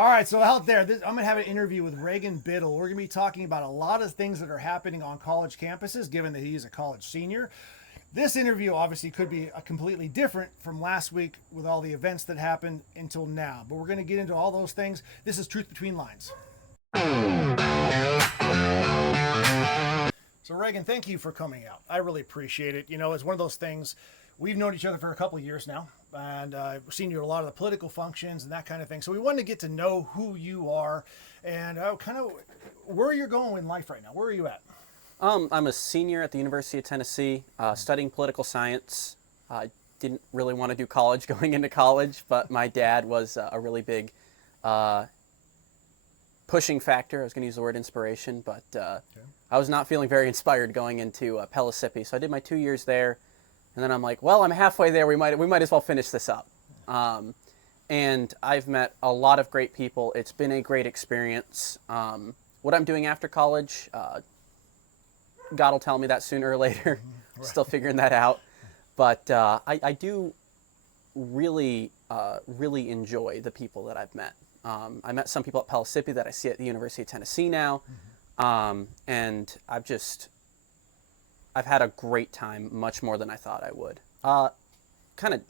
All right, so out there, I'm going to have an interview with Reagan Biddle. We're going to be talking about a lot of things that are happening on college campuses, given that he's a college senior. This interview obviously could be a completely different from last week with all the events that happened until now, but we're going to get into all those things. This is Truth Between Lines. So Reagan, thank you for coming out. I really appreciate it. You know, it's one of those things. We've known each other for a couple of years now, and I've seen you at a lot of the political functions and that kind of thing. So we wanted to get to know who you are and kind of where you're going in life right now. Where are you at? I'm a senior at the University of Tennessee, studying political science. I didn't really want to do college going into college, but my dad was a really big pushing factor. I was going to use the word inspiration, but I was not feeling very inspired going into Pellissippi. So I did my 2 years there, and then I'm like, well, I'm halfway there. We might as well finish this up. And I've met a lot of great people. It's been a great experience. What I'm doing after college, God will tell me that sooner or later. Right. Still figuring that out. But I do really enjoy the people that I've met. I met some people at Pellissippi that I see at the University of Tennessee now. And I've had a great time, much more than I thought I would. Kind of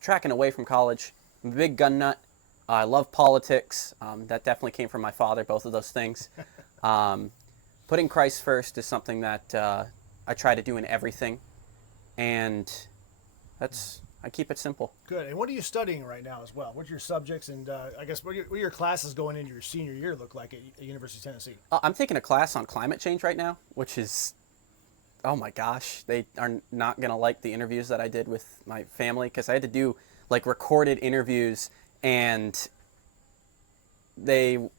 tracking away from college. I'm a big gun nut. I love politics. That definitely came from my father, both of those things. Putting Christ first is something that I try to do in everything. And I keep it simple. Good. And what are you studying right now as well? What's your subjects and I guess what your classes going into your senior year look like at University of Tennessee? I'm taking a class on climate change right now, which is, oh my gosh, they are not going to like the interviews that I did with my family because I had to do like recorded interviews and it's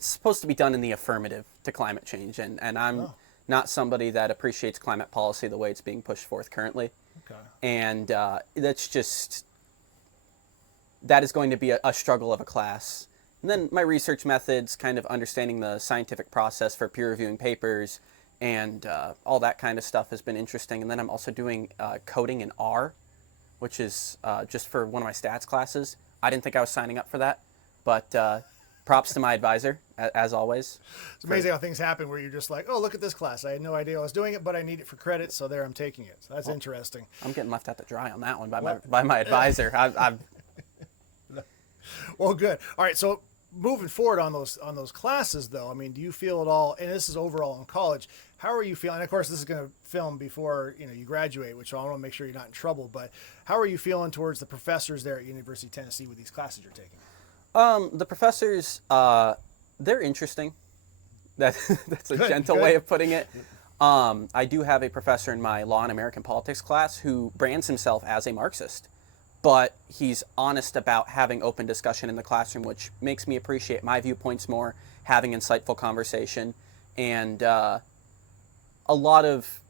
supposed to be done in the affirmative to climate change. And I'm not somebody that appreciates climate policy the way it's being pushed forth currently. Okay. And that is going to be a struggle of a class. And then my research methods, kind of understanding the scientific process for peer reviewing papers and all that kind of stuff has been interesting. And then I'm also doing coding in R, which is just for one of my stats classes. I didn't think I was signing up for that, but props to my advisor, as always. It's amazing how things happen where you're just like, oh, look at this class. I had no idea I was doing it, but I need it for credit, so there I'm taking it. So that's interesting. I'm getting left out to dry on that one by my advisor. I've Well, good. All right, so moving forward on those classes, though, I mean, do you feel at all, and this is overall in college, how are you feeling? And of course, this is going to film before you graduate, which I want to make sure you're not in trouble, but how are you feeling towards the professors there at University of Tennessee with these classes you're taking? The professors, they're interesting. That's a gentle way of putting it. I do have a professor in my law and American politics class who brands himself as a Marxist, but he's honest about having open discussion in the classroom, which makes me appreciate my viewpoints more, having insightful conversation. And a lot of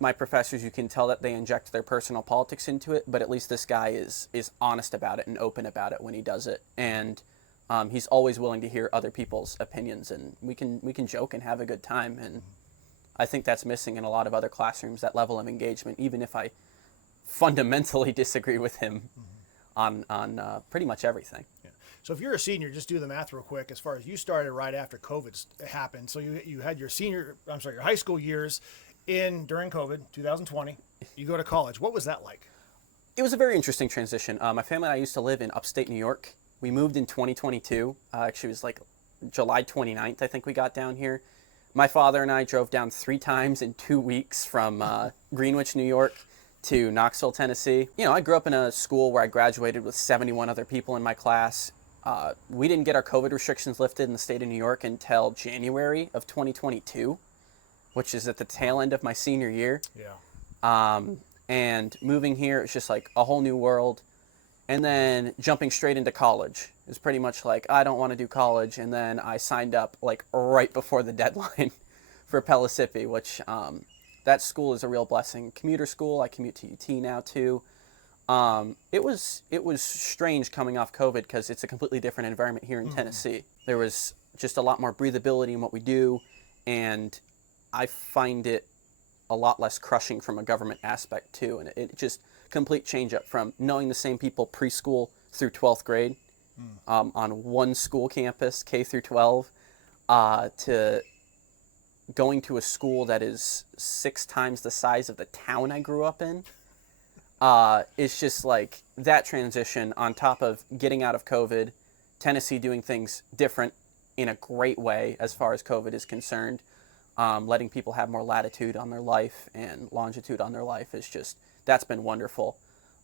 my professors, you can tell that they inject their personal politics into it, but at least this guy is honest about it and open about it when he does it. And he's always willing to hear other people's opinions, and we can joke and have a good time. And I think that's missing in a lot of other classrooms, that level of engagement, even if I fundamentally disagree with him on pretty much everything. Yeah. So if you're a senior, just do the math real quick. As far as you started right after COVID happened, so you had your your high school years during COVID, 2020. You go to college. What was that like? It was a very interesting transition. My family and I used to live in upstate New York. We moved in 2022. Actually, it was like July 29th, I think we got down here. My father and I drove down 3 times in 2 weeks from Greenwich, New York to Knoxville, Tennessee. I grew up in a school where I graduated with 71 other people in my class. We didn't get our COVID restrictions lifted in the state of New York until January of 2022, which is at the tail end of my senior year. Yeah. And moving here, it's just like a whole new world. And then jumping straight into college is pretty much like, I don't want to do college. And then I signed up like right before the deadline for Pellissippi, which that school is a real blessing. Commuter school, I commute to UT now too. It was strange coming off COVID because it's a completely different environment here in Tennessee. There was just a lot more breathability in what we do, and I find it a lot less crushing from a government aspect too. And it just complete change up from knowing the same people preschool through 12th grade on one school campus, K through 12, to going to a school that is 6 times the size of the town I grew up in. It's just like that transition on top of getting out of COVID, Tennessee doing things different in a great way as far as COVID is concerned, letting people have more latitude on their life and longitude on their life is just, that's been wonderful.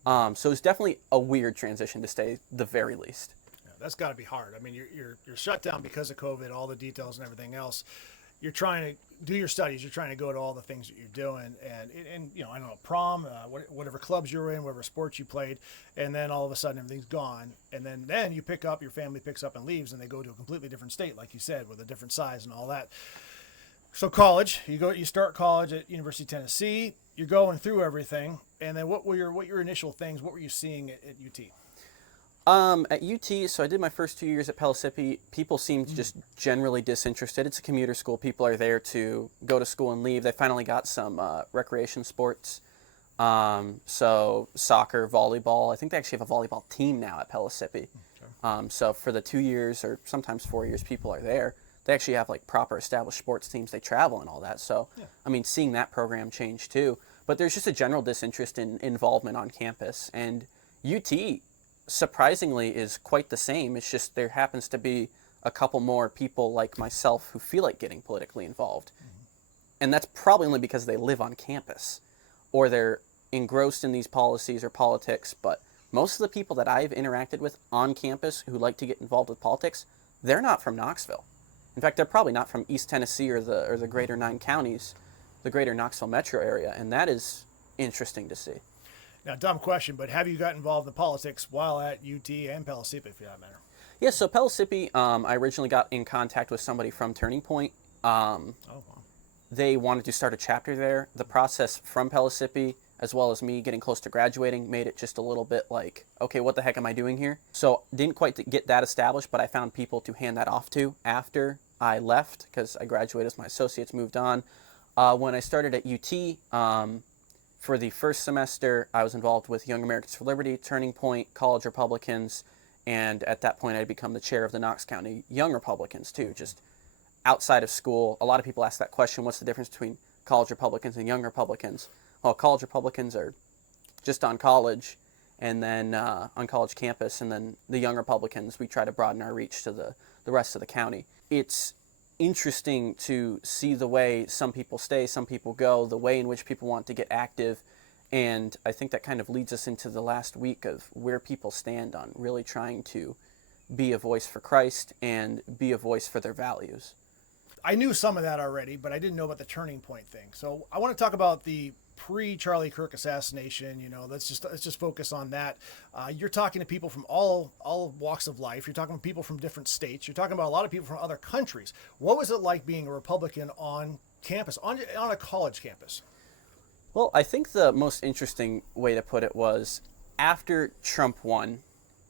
So it's definitely a weird transition to say the very least. Yeah, that's got to be hard. I mean, you're shut down because of COVID, all the details and everything else. You're trying to do your studies. You're trying to go to all the things that you're doing, and you know, I don't know, prom, whatever clubs you're in, whatever sports you played, and then all of a sudden everything's gone, and then you pick up, your family picks up and leaves, and they go to a completely different state, like you said, with a different size and all that. So college, you start college at University of Tennessee. You're going through everything, and then what were your initial things? What were you seeing at UT? At UT, so I did my first 2 years at Pellissippi. People seemed just generally disinterested. It's a commuter school. People are there to go to school and leave. They finally got some recreation sports. So soccer, volleyball. I think they actually have a volleyball team now at Pellissippi. Okay. So for the 2 years or sometimes 4 years people are there, they actually have like proper established sports teams. They travel and all that. So, yeah. I mean, seeing that program change too. But there's just a general disinterest in involvement on campus. And UT, surprisingly, is quite the same. It's just there happens to be a couple more people like myself who feel like getting politically involved. And that's probably only because they live on campus or they're engrossed in these policies or politics. But most of the people that I've interacted with on campus who like to get involved with politics, they're not from Knoxville. In fact, they're probably not from East Tennessee or the greater 9 counties, the greater Knoxville metro area. And that is interesting to see. Now, dumb question, but have you got involved in politics while at UT and Pellissippi, for that matter? Yeah, so Pellissippi, I originally got in contact with somebody from Turning Point. Wow. They wanted to start a chapter there. The process from Pellissippi, as well as me getting close to graduating, made it just a little bit like, okay, what the heck am I doing here? So didn't quite get that established, but I found people to hand that off to after I left, because I graduated as my associates moved on. When I started at UT, for the first semester, I was involved with Young Americans for Liberty, Turning Point, College Republicans, and at that point, I'd become the chair of the Knox County Young Republicans, too, just outside of school. A lot of people ask that question, what's the difference between College Republicans and Young Republicans? Well, College Republicans are just on college, and then on college campus, and then the Young Republicans, we try to broaden our reach to the rest of the county. It's interesting to see the way some people stay, some people go, the way in which people want to get active, and I think that kind of leads us into the last week of where people stand on really trying to be a voice for Christ and be a voice for their values. I knew some of that already, but I didn't know about the Turning Point thing. So I want to talk about the pre-Charlie Kirk assassination. You know, let's just focus on that. You're talking to people from all walks of life. You're talking to people from different states. You're talking about a lot of people from other countries. What was it like being a Republican on campus, on a college campus? Well, I think the most interesting way to put it was after Trump won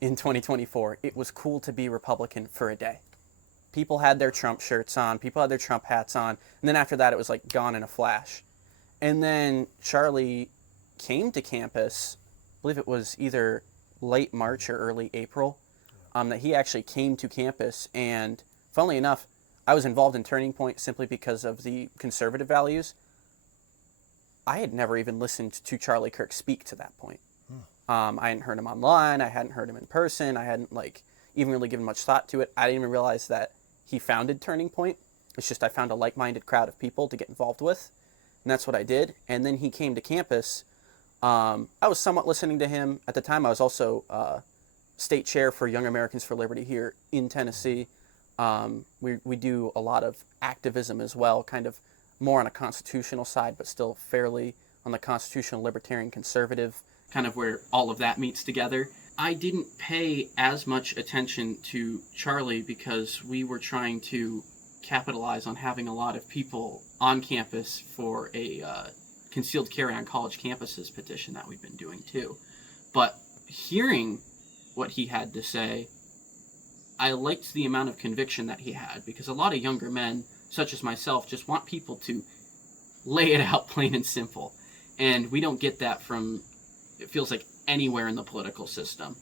in 2024, it was cool to be Republican for a day. People had their Trump shirts on, people had their Trump hats on, and then after that it was like gone in a flash. And then Charlie came to campus, I believe it was either late March or early April, that he actually came to campus. And funnily enough, I was involved in Turning Point simply because of the conservative values. I had never even listened to Charlie Kirk speak to that point. I hadn't heard him online. I hadn't heard him in person. I hadn't even really given much thought to it. I didn't even realize that he founded Turning Point. It's just I found a like-minded crowd of people to get involved with. And that's what I did. And then he came to campus. I was somewhat listening to him. At the time, I was also state chair for Young Americans for Liberty here in Tennessee. We do a lot of activism as well, kind of more on a constitutional side, but still fairly on the constitutional libertarian conservative, kind of where all of that meets together. I didn't pay as much attention to Charlie because we were trying to capitalize on having a lot of people on campus for a concealed carry on college campuses petition that we've been doing too. But hearing what he had to say, I liked the amount of conviction that he had, because a lot of younger men, such as myself, just want people to lay it out plain and simple. And we don't get that from, it feels like, anywhere in the political system.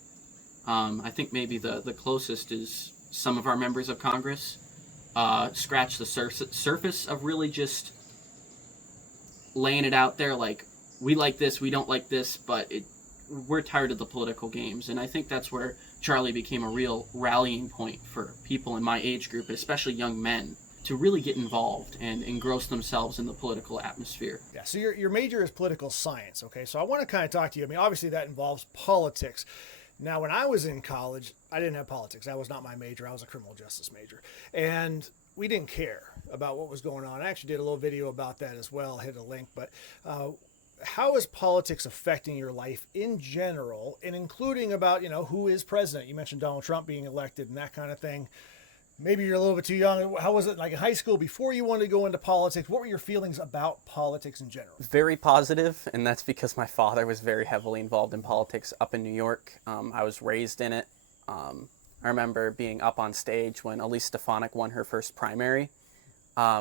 I think maybe the closest is some of our members of Congress scratch the surface of really just laying it out there like, we like this, we don't like this, but we're tired of the political games. And I think that's where Charlie became a real rallying point for people in my age group, especially young men, to really get involved and engross themselves in the political atmosphere. Yeah, so your major is political science, okay? So I want to kind of talk to you. I mean, obviously that involves politics. Now, when I was in college, I didn't have politics. That was not my major. I was a criminal justice major. And we didn't care about what was going on. I actually did a little video about that as well. I hit a link. But how is politics affecting your life in general, and including about, who is president? You mentioned Donald Trump being elected and that kind of thing. Maybe you're a little bit too young. How was it like in high school before you wanted to go into politics? What were your feelings about politics in general? Very positive, and that's because my father was very heavily involved in politics up in New York. I was raised in it. I remember being up on stage when Elise Stefanik won her first primary,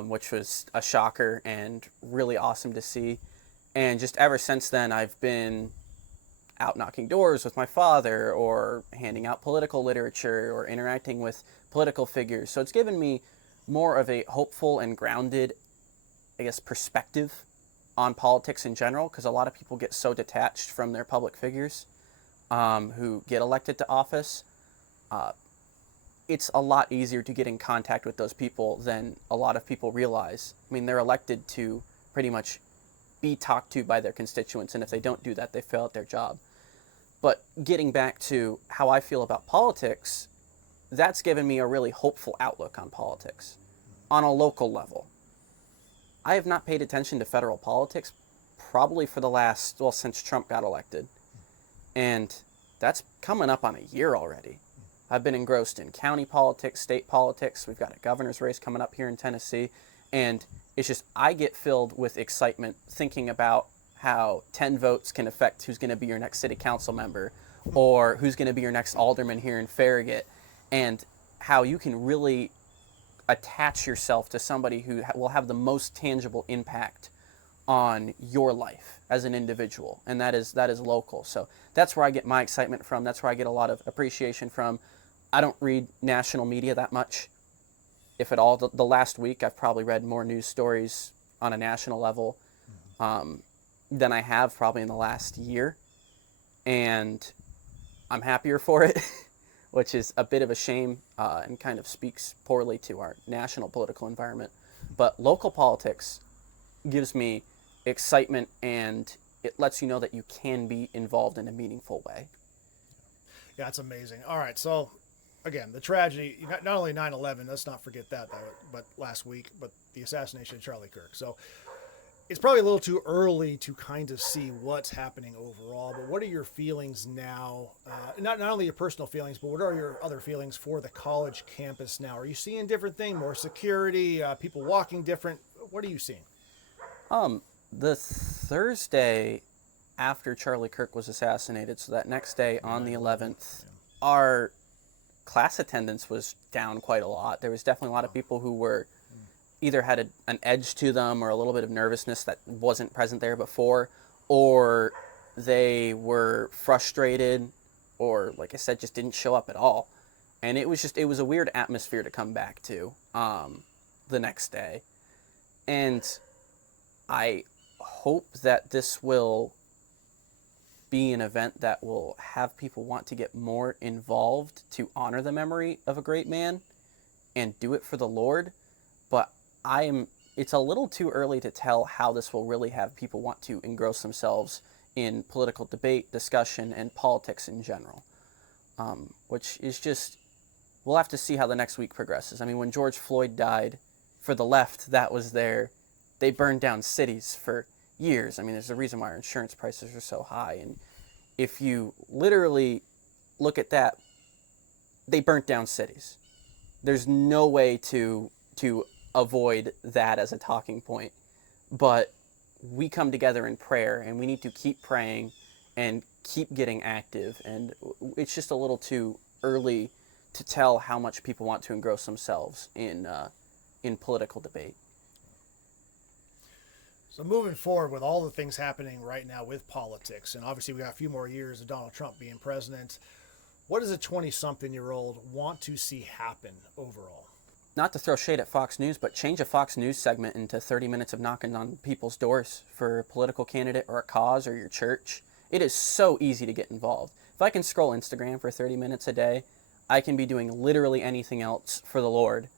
which was a shocker and really awesome to see. And just ever since then, I've been out knocking doors with my father, or handing out political literature, or interacting with political figures. So it's given me more of a hopeful and grounded, I guess, perspective on politics in general, because a lot of people get so detached from their public figures who get elected to office. It's a lot easier to get in contact with those people than a lot of people realize. I mean, they're elected to pretty much be talked to by their constituents, and if they don't do that, they fail at their job. But getting back to how I feel about politics, that's given me a really hopeful outlook on politics on a local level. I have not paid attention to federal politics probably for the last, since Trump got elected. And that's coming up on a year already. I've been engrossed in county politics, state politics. We've got a governor's race coming up here in Tennessee. And it's just, I get filled with excitement thinking about how 10 votes can affect who's going to be your next city council member, or who's going to be your next alderman here in Farragut, and how you can really attach yourself to somebody who will have the most tangible impact on your life as an individual, and that is local. So that's where I get my excitement from. That's where I get a lot of appreciation from. I don't read national media that much, if at all. The last week, I've probably read more news stories on a national level than I have probably in the last year, and I'm happier for it, which is a bit of a shame and kind of speaks poorly to our national political environment. But local politics gives me excitement, and it lets you know that you can be involved in a meaningful way. Yeah, it's amazing. All right, so again, the tragedy, not only 9/11, let's not forget that, but last week, but the assassination of Charlie Kirk. So it's probably a little too early to kind of see what's happening overall, but what are your feelings now? Not only your personal feelings, but what are your other feelings for the college campus now? Are you seeing different things, more security, people walking different? What are you seeing? The Thursday after Charlie Kirk was assassinated, so that next day on the 11th, our class attendance was down quite a lot. There was definitely a lot of people who were either had an edge to them, or a little bit of nervousness that wasn't present there before, or they were frustrated, or, like I said, just didn't show up at all. And it was a weird atmosphere to come back to the next day. And I hope that this will be an event that will have people want to get more involved to honor the memory of a great man and do it for the Lord. But it's a little too early to tell how this will really have people want to engross themselves in political debate, discussion, and politics in general, which is just, we'll have to see how the next week progresses. I mean, when George Floyd died, for the left, that was they burned down cities for years. I mean, there's a reason why our insurance prices are so high. And if you literally look at that, they burnt down cities. There's no way to avoid that as a talking point. But we come together in prayer, and we need to keep praying and keep getting active. And it's just a little too early to tell how much people want to engross themselves in political debate. So moving forward with all the things happening right now with politics, and obviously we got a few more years of Donald Trump being president, What does a 20-something-year-old want to see happen overall? Not to throw shade at Fox News, but change a Fox News segment into 30 minutes of knocking on people's doors for a political candidate or a cause or your church. It is so easy to get involved. If I can scroll Instagram for 30 minutes a day, I can be doing literally anything else for the Lord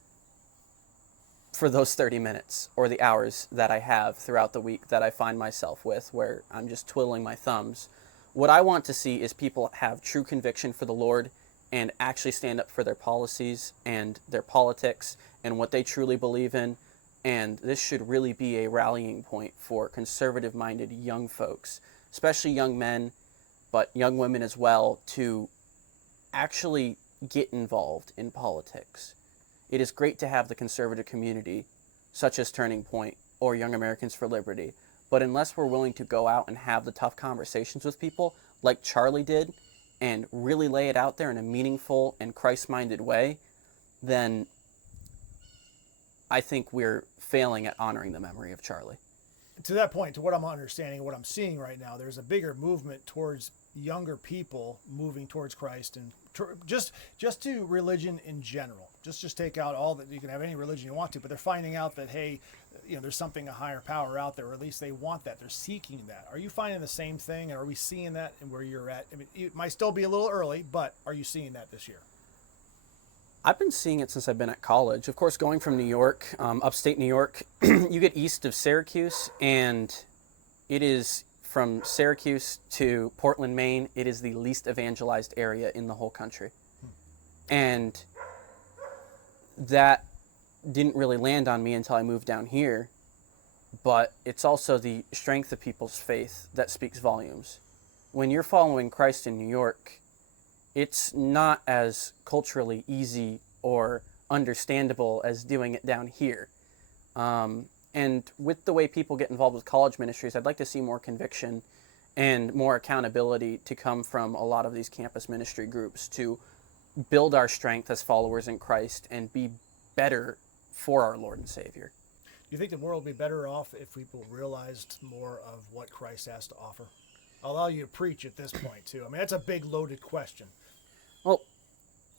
for those 30 minutes or the hours that I have throughout the week that I find myself with, where I'm just twiddling my thumbs. What I want to see is people have true conviction for the Lord and actually stand up for their policies and their politics and what they truly believe in. And this should really be a rallying point for conservative-minded young folks, especially young men, but young women as well, to actually get involved in politics. It is great to have the conservative community, such as Turning Point or Young Americans for Liberty, but unless we're willing to go out and have the tough conversations with people like Charlie did and really lay it out there in a meaningful and Christ-minded way, then I think we're failing at honoring the memory of Charlie. To that point, to what I'm understanding, what I'm seeing right now, there's a bigger movement towards younger people moving towards Christ and just to religion in general. Just take out all that. You can have any religion you want to, but they're finding out that, hey, there's something, a higher power out there, or at least they want that. They're seeking that. Are you finding the same thing, and are we seeing that in where you're at? I mean, it might still be a little early, but are you seeing that this year? I've been seeing it since I've been at college. Of course, going from New York, upstate New York, you get east of Syracuse, and it is from Syracuse to Portland, Maine, it is the least evangelized area in the whole country. And that didn't really land on me until I moved down here, but it's also the strength of people's faith that speaks volumes. When you're following Christ in New York, it's not as culturally easy or understandable as doing it down here. And with the way people get involved with college ministries, I'd like to see more conviction and more accountability to come from a lot of these campus ministry groups to build our strength as followers in Christ and be better for our Lord and Savior. Do you think the world would be better off if people realized more of what Christ has to offer? I'll allow you to preach at this point, too. I mean, that's a big, loaded question. Well,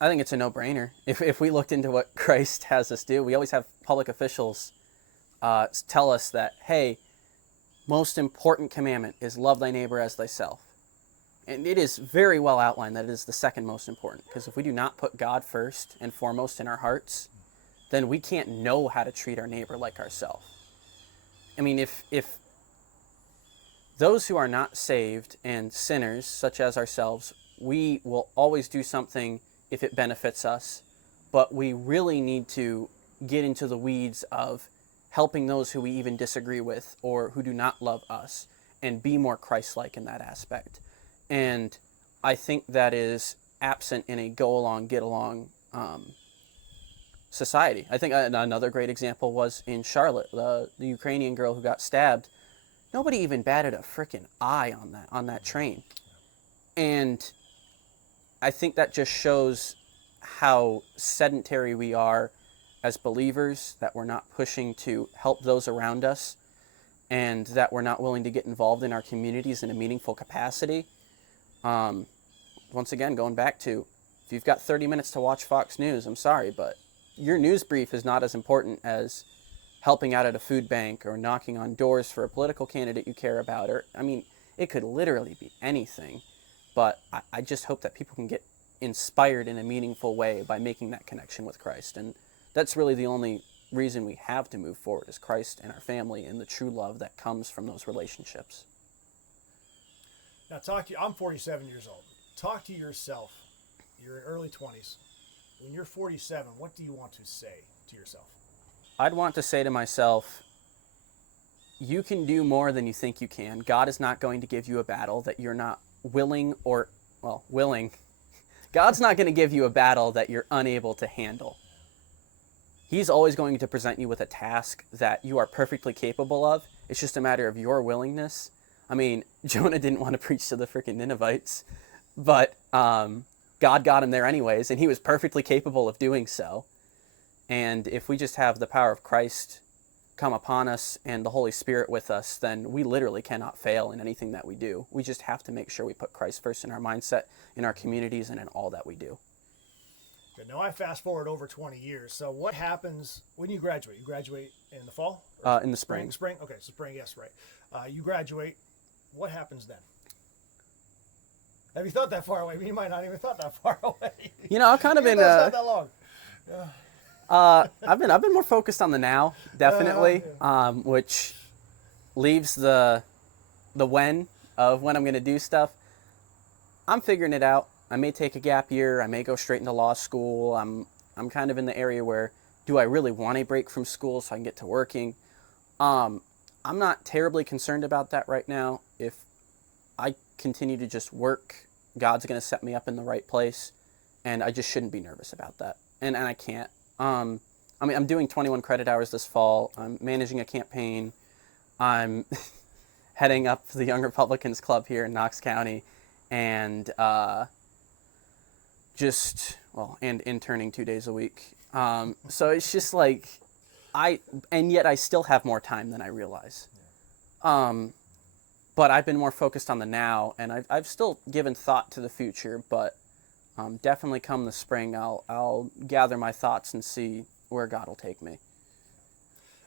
I think it's a no-brainer. If we looked into what Christ has us do, we always have public officials tell us that, hey, most important commandment is love thy neighbor as thyself. And it is very well outlined that it is the second most important, because if we do not put God first and foremost in our hearts, then we can't know how to treat our neighbor like ourselves. I mean, if those who are not saved and sinners, such as ourselves, we will always do something if it benefits us, but we really need to get into the weeds of helping those who we even disagree with or who do not love us and be more Christ-like in that aspect. And I think that is absent in a go-along, get-along society. I think another great example was in Charlotte, the Ukrainian girl who got stabbed. Nobody even batted a frickin' eye on that train. And I think that just shows how sedentary we are as believers, that we're not pushing to help those around us, and that we're not willing to get involved in our communities in a meaningful capacity. Once again, going back to, if you've got 30 minutes to watch Fox News, I'm sorry, but your news brief is not as important as helping out at a food bank or knocking on doors for a political candidate you care about. Or, I mean, it could literally be anything. But I just hope that people can get inspired in a meaningful way by making that connection with Christ. And that's really the only reason we have to move forward, is Christ and our family and the true love that comes from those relationships. Now, I'm 47 years old. Talk to yourself. You're in early 20s. When you're 47, what do you want to say to yourself? I'd want to say to myself, you can do more than you think you can. God is not going to give you a battle that you're not willing. God's not going to give you a battle that you're unable to handle. He's always going to present you with a task that you are perfectly capable of. It's just a matter of your willingness. I mean, Jonah didn't want to preach to the freaking Ninevites, but God got him there anyways, and he was perfectly capable of doing so. And if we just have the power of Christ come upon us and the Holy Spirit with us, then we literally cannot fail in anything that we do. We just have to make sure we put Christ first in our mindset, in our communities, and in all that we do. Good. Now I fast forward over 20 years. So what happens when you graduate? You graduate in the fall? In the spring. Spring? Okay, so spring, yes, right. You graduate. What happens then? Have you thought that far away? I mean, you might not even thought that far away. You know, I've kind of been... Not that long. I've been more focused on the now, definitely, which leaves the when of when I'm going to do stuff. I'm figuring it out. I may take a gap year. I may go straight into law school. I'm kind of in the area where, do I really want a break from school so I can get to working? I'm not terribly concerned about that right now. If I continue to just work, God's going to set me up in the right place, and I just shouldn't be nervous about that. And I can't. I mean, I'm doing 21 credit hours this fall. I'm managing a campaign. I'm heading up the Young Republicans Club here in Knox County, and and interning 2 days a week. So it's just like, and yet I still have more time than I realize. But I've been more focused on the now, and I've still given thought to the future, but definitely come the spring, I'll gather my thoughts and see where God will take me.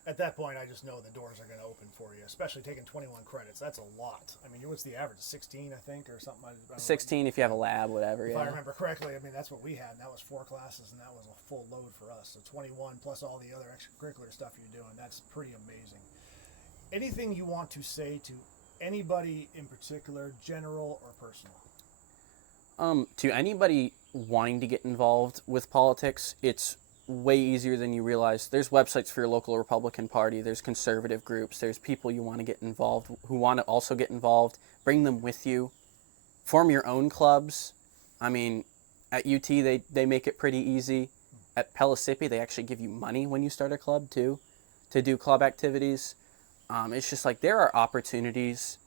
At that point, I just know the doors are going to open for you, especially taking 21 credits. That's a lot. I mean, what's the average? 16, I think, or something? I don't 16 know. If you have a lab, whatever. If yeah. I remember correctly, I mean, that's what we had, and that was 4 classes, and that was a full load for us. So 21 plus all the other extracurricular stuff you're doing, that's pretty amazing. Anything you want to say to anybody in particular, general or personal? To anybody wanting to get involved with politics, it's way easier than you realize. There's websites for your local Republican Party. There's conservative groups. There's people you want to get involved, who want to also get involved. Bring them with you. Form your own clubs. I mean, at UT, they make it pretty easy. At Pellissippi, they actually give you money when you start a club, too, to do club activities. It's just like there are opportunities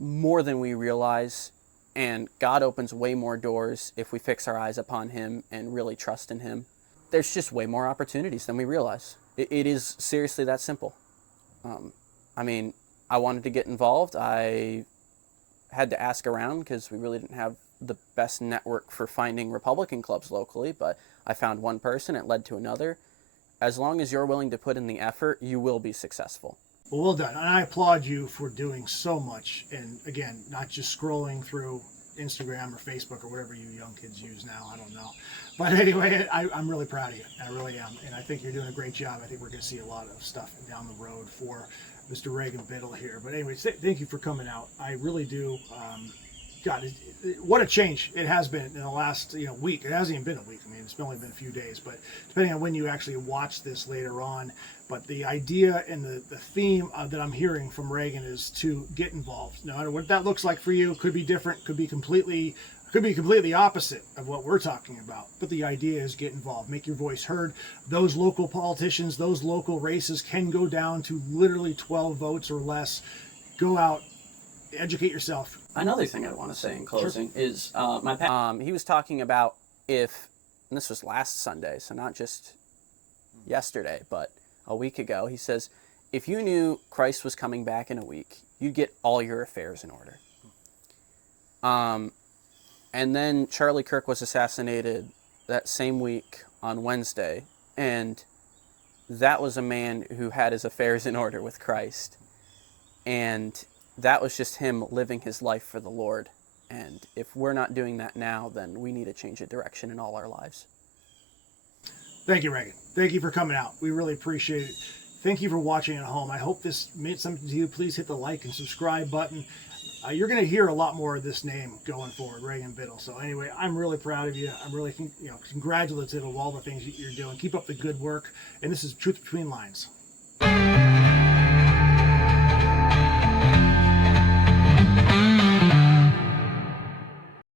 more than we realize, and God opens way more doors if we fix our eyes upon Him and really trust in Him. There's just way more opportunities than we realize. It is seriously that simple. I mean, I wanted to get involved. I had to ask around because we really didn't have the best network for finding Republican clubs locally, but I found one person, it led to another. As long as you're willing to put in the effort, you will be successful. Well done. And I applaud you for doing so much. And again, not just scrolling through Instagram or Facebook or whatever you young kids use now. I don't know. But anyway, I'm really proud of you. I really am. And I think you're doing a great job. I think we're going to see a lot of stuff down the road for Mr. Reagan Biddle here. But anyway, thank you for coming out. I really do. God, what a change it has been in the last week. It hasn't even been a week. I mean, it's only been a few days. But depending on when you actually watch this later on. But the idea and the theme that I'm hearing from Reagan is to get involved. No matter what that looks like for you, could be different, could be completely opposite of what we're talking about. But the idea is get involved, make your voice heard. Those local politicians, those local races can go down to literally 12 votes or less. Go out, educate yourself. Another thing I want to say in closing is he was talking about and this was last Sunday, so not just yesterday, but a week ago. He says, if you knew Christ was coming back in a week, you'd get all your affairs in order. And then Charlie Kirk was assassinated that same week on Wednesday, and that was a man who had his affairs in order with Christ. And that was just him living his life for the Lord. And if we're not doing that now, then we need to change a direction in all our lives. Thank you, Reagan. Thank you for coming out. We really appreciate it. Thank you for watching at home. I hope this made something to you. Please hit the like and subscribe button. You're going to hear a lot more of this name going forward, Reagan Biddle. So anyway, I'm really proud of you. I'm really congratulative of all the things that you're doing. Keep up the good work. And this is Truth Between Lines.